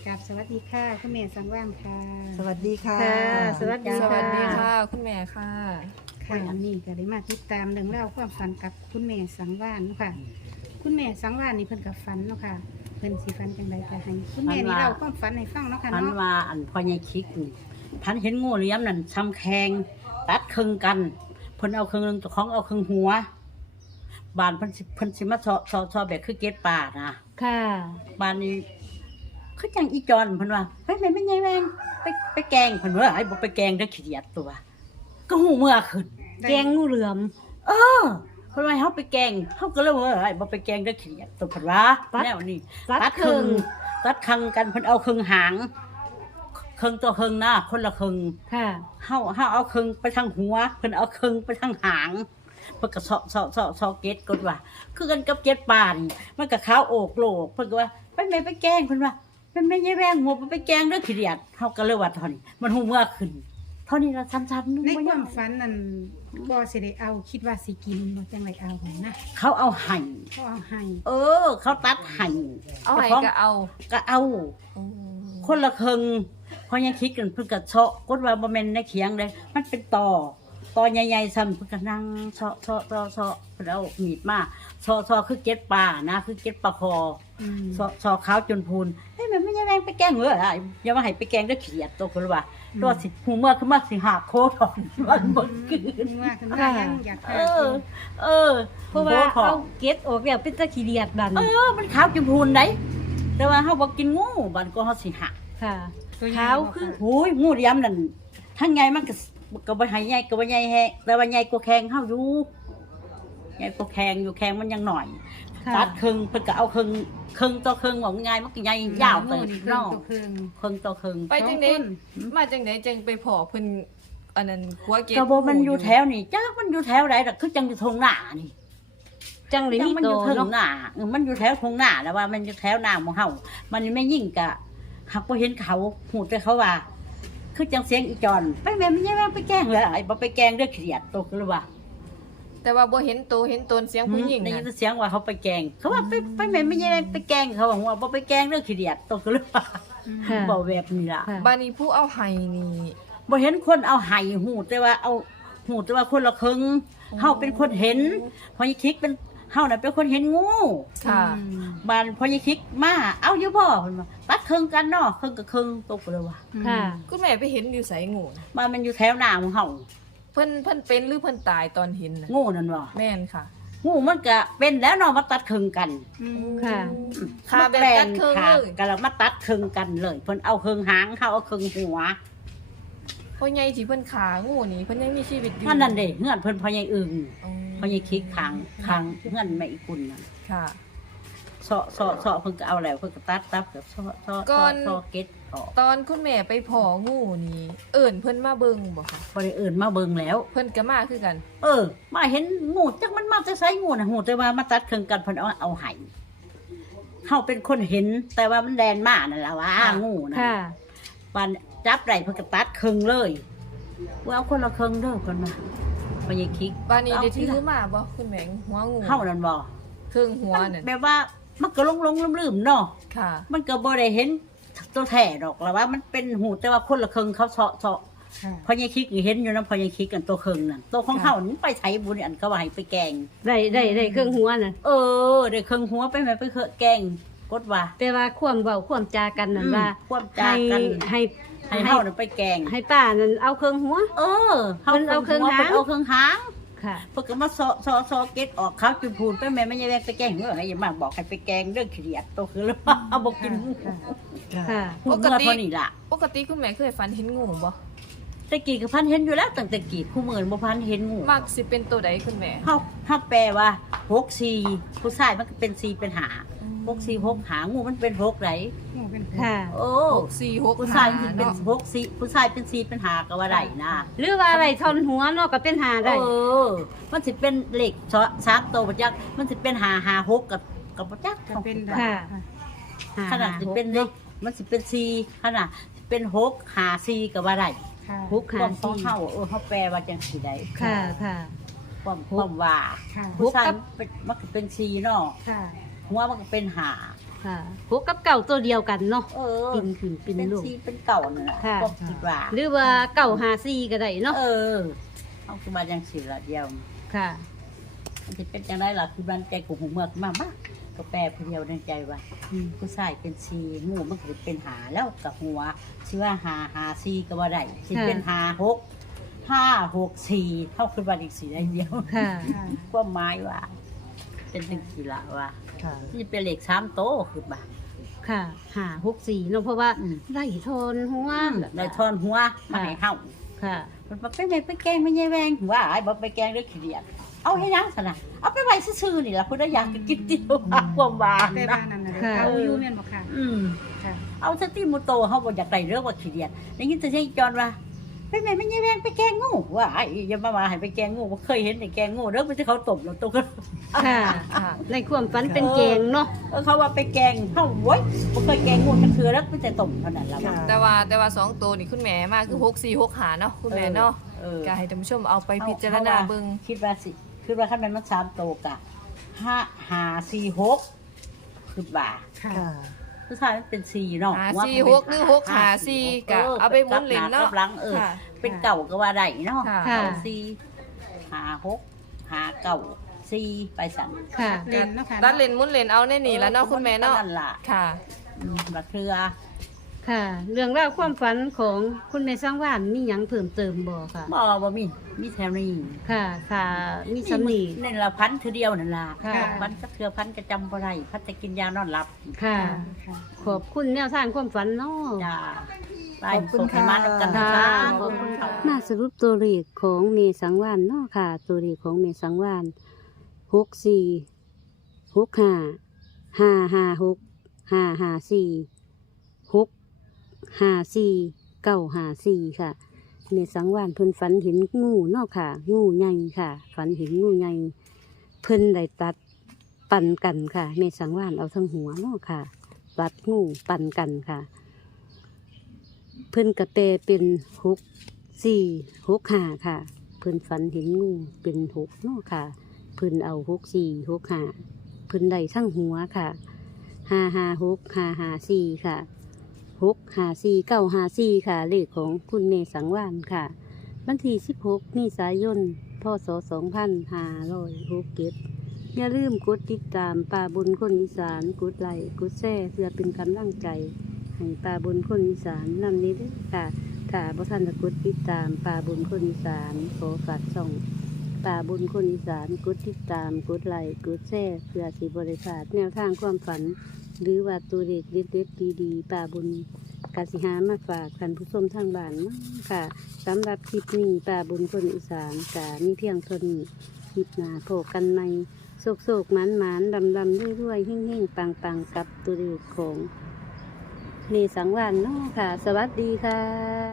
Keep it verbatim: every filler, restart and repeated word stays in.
กับสวัสดีค่ะคุณแม่สังว่างค่ะสวัสดีค่ะค่ะสวัสดีสวัสดีค่ะ คุณแม่ค่ะค่ะอันนี้ก็ได้มาติดตามเรื่องเล่าวความฝันกับคุณแม่สังว่านเนาะค่ะ คุณแม่สังว่านนี่เพิ่นกับฝันเนาะค่ะเพิ่นสิฝันจังไดก็ให้คุณแม่นี่เล่าความฝันให้ฟังเนาะค่ะพันเนาะว่าอันพ่อใหญ่คิกนี่พันเห็นงูเหลี่ยมนั่นซ้ำแขงตัดครึ่งกันเพิ่นเอาครึ่งหนึงเจ้าของเอาครึ่งหัวบานเพิ่นสิเพิ่นสิมาซอซอซอแบบคือเกล็ดปลานะค่ะบานนี้คือจังอีจอนเพิ่นว่าเฮ้ยแม่ไม่ใหญ่แม่งไปไปแกงเพิ่นว่าไอ้บ่ไปแกงเด้อขี้เกียจตัวก็หูเมื่อขึ้นแกงงูเหลือมเออเพิ่นว่าให้เฮาไปแกงเฮาก็เลยว่าไอ้บ่ไปแกงเด้อขี้เกียจตัวเพิ่นว่าแนวนี้ตัดครึ่งตัดครึ่งกันเพิ่นเอาครึ่งหางครึ่งตัวครึ่งหน้าคนละครึ่งค่ะเฮาเฮาเอาครึ่งไปทางหัวเพิ่นเอาครึ่งไปทางหางเพิ่นก็เซาะเซาะเซาะเซาะเก็ดกดว่าคือกันกับเก็ดป่านี่มันก็ขาวโอกโลกเพิ่นก็ว่าไปแม่ไปแกล้งเพิ่นว่ามันไม่ใช่แวงหัวไปแกล้งเด้อขี้เดียดเฮาก็เลยว่าเท่านี้มันหูเมื่อขึ้นเท่านี้ละสั้นๆนึงในบ่คยวาก มฝันนั่นก็สิได้เอาคิดว่าสิกินบ่จังไดเอาหั่นนะเขาเอาให้เขาเอาให้เออ เขาตัดให้เอาไหนก็เอาก็เอา คนละครึ่งเพราะยังคิดกันเพิ่นก็เซาะกดว่าบ่แม่นในเขียงเลยมันเป็นตอตอใหญ่ๆซ้ำเพิ่นก็นั่งเซาะเซาะเซาะเซาะเพิ่นเอามีดมาเซาะเซาะคือเก็ดปลานะคือเก็ดปลาคออืมเซาะเซาะขาวจนพูนเฮ้ยมันไม่ใช่แรงไปแกล้งเหรออ่ะอย่ามาให้ไปแกล้งเด้อเขียดตัวเพิ่นว่าตัวสิหูเมื่อคือมาสิหาโคตรมันบ่คืนว่ากันว่ายังอยากเอหาอ เออเพราะว่าโคตรเอาเก็ดออกแล้วเป็นตะขี้เดียดดันเออมันขาวจนพูนได้แต่ว่าเฮาบ่กินงูบัดก็เฮาสิหาค่ะตัวใหญ่ขาวคือโอ้ยงูเหลี่ยมนั่นทั้งใหญ่มันก็ก็บ่ให้ใหญ่ก็บ่ใหญ่แฮะแต่ว่าใหญ่กว่าแข้งเฮาอยู่ใหญ่กว่าแข้งอยู่แข้งมันยังหน่อยค่ะตัดครึ่งเพิ่นก็เอาครึ่งครึ่งต่อครึ่งว่าง่ายมันก็ใหญ่ยาวโง่เติบนี่เนาะตัวครึ่งครึ่งต่อครึ่งไปจังได๋สองคนมาจังได๋จังไปพอเพิ่นอันนั้นขัวเก็บก็บ่มันอยู่แถวนี่จ้ามันอยู่แถวใดดอกคือจังอยู่ทงหน้านี่จังเลยจังมีมันโตอยู่ทงเนาะหน้าเออมันอยู่แถวทงหน้าแล้วว่ามันอยู่แถวหน้าหมู่เฮามันไม่ยิ่งกะหักบ่เห็นเขาหูแต่เขาว่า คือจังเสียงอีจอนไปแม่มันยังไปแกล้งเลยไอ้บ่ไปแกล้งเด้อเขียดตกเลยว่าแต่ว่าบ่เห็นตัวเห็นตนเสียงผู้หญิงได้ยิน่ะนเสียงว่าเขาไปแกล้งเขาว่าไปไปแม่ไม่ยังไปแกล้งเขาว่าบ่ไปแกล้งเด้อเขียดตกเลยว่าค่ะบ่แบบนี้ล่ะค่ะบานี้ผู้เอาให้นี่บ่เห็นคนเอาไห้หูแต่ว่าเอาหูแต่ว่าคนละครึ่งเฮาเป็นคนเห็นพอยายคิกเป็นเฮาน่ะเป็นคนเห็นงูค่ะอืมบานพอยายคิกมาเอาอยู่บ่เพิ่นว่าตัดครึ่งกันเนาะครึ่งกับครึ่งตกเลยว่าค่ะคุณแม่ไปเห็นอยู่ไสงูน่ะมันมันอยู่แถวหน้าของเฮาเพิ่นเพิ่นเป็นหรือเพิ่นตายตอนเห็นน่ะงูนั่นบ่แม่นค่ะงูมันก็เป็นแล้วเนาะมาตัดครึ่งกันอืมค่ะค่ะแบบตัดครึ่งขาเลยก็แล้วมาตัดครึ่งกันเลยเพิ่นเอาครึ่งหางเขาเอาครึ่งหัวพ่อใหญ่ที่เพิ่นขางูนี่เพิ่นยังมีชีวิตอยู่นั่นนั่นเด้เฮือนเพิ่นพ่อใหญ่อึ่งอ๋อพ่อใหญ่คิกขังขังเฮือนแม่อีกุลนั่นค่ะเซาะเซาะเซาะเพิ่นก็เอาแล้วเพิ่นก็ตัดตัดกับเซาะเซาะก่อนเซาะเก็ดออกตอนคุณแม่ไปพองูนี่ เอิ้นเพิ่นมาเบิ่งบ่คะบ่ได้เอื่นมาเบิ่งแล้วเพิ่นก็มาคือกันเออ มาเห็นงูจักมันมาแต่ไสงูน่ะหูแต่ว่ามาตัดครึ่งกันเพิ่นเอาเอาให้เฮาเป็นคนเห็นแต่ว่ามันแลนมานั่นล่ะว่าค่ะงูน่ะค่ะวันจับได้เพิ่นก็ตัดครึ่งเลยว่าเอาคนละครึ่งเด้อเพิ่นว่าพ่อใหญ่คิกบานี้เอาได้ที่ถือละมาบ่คุณแม่หัวงูเฮานั่นบ่เครื่องหัวมันนั่นแบบว่ามันก็ลงๆลืมๆเนาะค่ะมันก็บ่ได้เห็นตัวแท้ดอกแล้วว่ามันเป็นหูแต่ว่าคนละครึ่งเขาเซาะเซาะค่ะพอยายคิกนี่เห็นอยู่นะพอยายคิกกันตัวครึ่งนั่นตัวของค่ะเฮานี่ไปไสบุญอันก็ว่าให้ไปแกงได้ได้ได้เครื่องหัวน่ะเออได้ครึ่งหัวไปแม่ไปเคอะแกงกดว่าแต่ว่าความเว้าความจากันนั่นอืมว่าความจาให้กันให้ให้เฮาน่ะไปแกงให้ป้านั่นเอาเครื่องหัวเออเพิ่นเอาครึ่งหางเพิ่นเอาครึ่งหางค่ะเพิ่นก็มาเซาะเซาะเซาะเก็ดออกเขาจุดพูนไปแม่ไม่ยายแวงไปแกงเด้อให้อย่ามาบอกให้ไปแกงเรื่องเขียดตัวคือแล้วเอาบ่กินหมูค่ะหูเมื่อเท่านี้ล่ะปกติคุณแม่เคยฝันเห็นงูบ่แต่กี้ก็พันเห็นอยู่แล้วตั้งแต่กี้คู่มื้อบ่พันเห็นงูมักสิเป็นตัวใดคุณแม่เฮาเฮาแปลว่าหกสี่ผู้ชายมันก็เป็นสี่เป็นหาหกสี่หกหางูมันเป็นหกไหนงูเป็นค่ะโอ้หกสี่หกผู้ห้าชายมันเป็นเนาะหกสี่ผู้ชายเป็นสี่เป็นหาก็ว่าได้นะหรือว่าอะไรทอนหัวเนาะก็เป็นหาเอได้อมันสิเป็นเลขสามตัวบ่จักมันสิเป็นหาหาหกกับกับบ่จักก็เป็นค่ะ หขนาดสิเป็นเลขมันสิเป็นสี่ขนาดสิเป็นหกหาสี่ก็ว่าได้ค่ะหกคหาวามของสี่เฮาเออเฮาแปลว่าจังซี่ได้ค่ะค่ะความความว่าค่ะผู้ชายมันเป็นมันก็เป็นสี่เนาะค่ะหัวมันก็เป็นหาค่ะหกกับเก่าตัวเดียวกันเนาะเออปินขึ้นปินเป็นลงซีเป็นเก่านั่นแหละค่ะก็คิดว่าหรือว่าเก่าหาซีก็ได้เนาะเออเอาคือมาจังสิละเดียวค่ะมันจะเป็นจังไดล่ะคือมันใจกูหูเมือกมากมากก็แปลผู้เดียวในใจว่าอืมผู้ชายเป็นซีงูมันก็เป็นหาแล้วกับหัวชื่อว่าหาหาซีก็ว่าได้สิเป็นหาหกห้าหกสี่เท่าคือวันอีกสี่ได้เดียวค่ะค่ะความหมายว่า เป็นจังสีละว่าค่ะที่เป็นเหล็กสามโตคือบ่าค่ะหาหกสี่เนาะเพราะว่าอืมไล่ทนหัวได้ทอนหัวมาให้เฮาค่ะมันบอกไปไหนไปแกล้งไม่ใช่แวงว่าไอ้บอกไปแกล้งเรื่องขี้เดียดเอาให้ยังสนะเอาไปไว้ซื่อๆนี่ล่ะผู้ใดอยากจะกินติวว่าความหวานแต่นะบ้านนั่นน่ะค่ะเอาอยู่แม่นบ่ค่ะอืมค่ะเอาสติมุโตเขาบอกอยากได้เรื่องว่าขี้เดียดได้ยินแต่เสียงจอนว่าไปไหนไม่ใช่แวงไปแกล้งงูว่าไอ้อย่ามาว่าให้ไปแกล้งงูบ่เคยเห็นไอ้แกล้งงูเด้อมันจะเขาตบเราตกกันค่ะค่ะในความฝันเป็นเกงเนาะเออเขาว่าไปแกล้งเฮาโว้ยบ่เคยแกล้งงูมันคือแล้วมันจะตบเท่านั้นล่ะว่าแต่ว่าแต่ว่าสองตัวนี่คุณแม่มากคือหกสี่หกหาเนาะคุณแม่เนาะเออก็ให้ท่านผู้ชมเอาไปพิจารณาเบิ่งคิดว่าสิคิดว่าคันแม่นมันสามโตกะห้าห้าสี่หกคือว่าค่ะค่ะคือท้ายมันเป็นสี่เนาะหาว่าสี่หกหรือหกหาสี่กะเอาไปหมุนเหรียญเนาะกลับหลังเออค่ะเป็นเก่าก็ว่าได้เนาะค่ะค่ะเอาสี่หาหกหาเก่าสี่ไปสั่งค่ะเล่นเนาะค่ะตัดเลนหมุนเลนเอาแน่นี่แล้วเนาะคุณแม่เนาะนั่นล่ะค่ะอืมบักเครือค่ะ เรื่องราวความฝันของคุณแม่สร้างว่านมีหยังเพิ่มเติมบ่ค่ะบ่บ่มีมีแถวนี้ค่ะ ค่ะมีสำนีนี่ละพันเธอเดียวนั่นล่ะค่ะพันก็เทือพันก็จำบ่ได้พันจะกินยานอนหลับค่ะค่ะขอบคุณแนวทางความฝันเนาะจ้าไปขอบคุณส่งให้มาแล้วกันนะค่ะคะขอบคุณค่ะมาสรุปตัวเลขของเมสังวานเนาะค่ะ ตัวเลขของเมสังวานหกสี่หกห้าห้าห้าหกห้าห้าสี่หกห้าสี่เก้าห้าสี่ค่ะเมสังวานเพิ่นฝันเห็นงูเนาะค่ะ งูใหญ่ค่ะ ฝันเห็นงูใหญ่เพิ่นได้ตัดปั่นกันค่ะเมสังวานเอาทั้งหัวเนาะค่ะ ตัดงูปั่นกันค่ะ เพิ่นกระเตเป็นหกสี่หกห้าค่ะ เพิ่นฝันเห็นงูเป็นหกเนาะค่ะ เพิ่นเอาหกสี่หกห้าเพิ่นได้ทั้งหัวค่ะห้าห้าหกห้าห้าสี่ค่ะหกห้าสี่เก้าห้าสี่ค่ะ เลขของคุณเมสังวานค่ะวันที่สิบหกเมษายนพศสองพันห้าร้อยหกเจ็ดอย่าลืมกดติดตามป่าบนคนอีสานกดไลค์กดแชร์เพื่อเป็นกำลังใจ ให้ป่าบนคนอีสานนำนี้ด้วยค่ะถ้าบ่ทันจะกดติดตามป่าบนคนอีสานขอฝากช่องป่าบนคนอีสานกดติดตามกดไลค์กดแชร์เพื่อสิบริษัทแนวทางความฝัน หรือว่าตัวเด็กเด็ดๆดีๆป่าบนกสิหามาฝากท่านผู้ชมทางบ้านเนาะค่ะสำหรับคลิปนี้ป่าบนคนอีสานจะมีเพียงเท่านี้คลิปหน้าโผกันใหม่โศกโศกหมานหมานดำดำด้วยด้วยๆเฮ่งเฮ่งปังปังๆกับตัวเด็กของ มีสังวานเนาะค่ะ สวัสดีค่ะ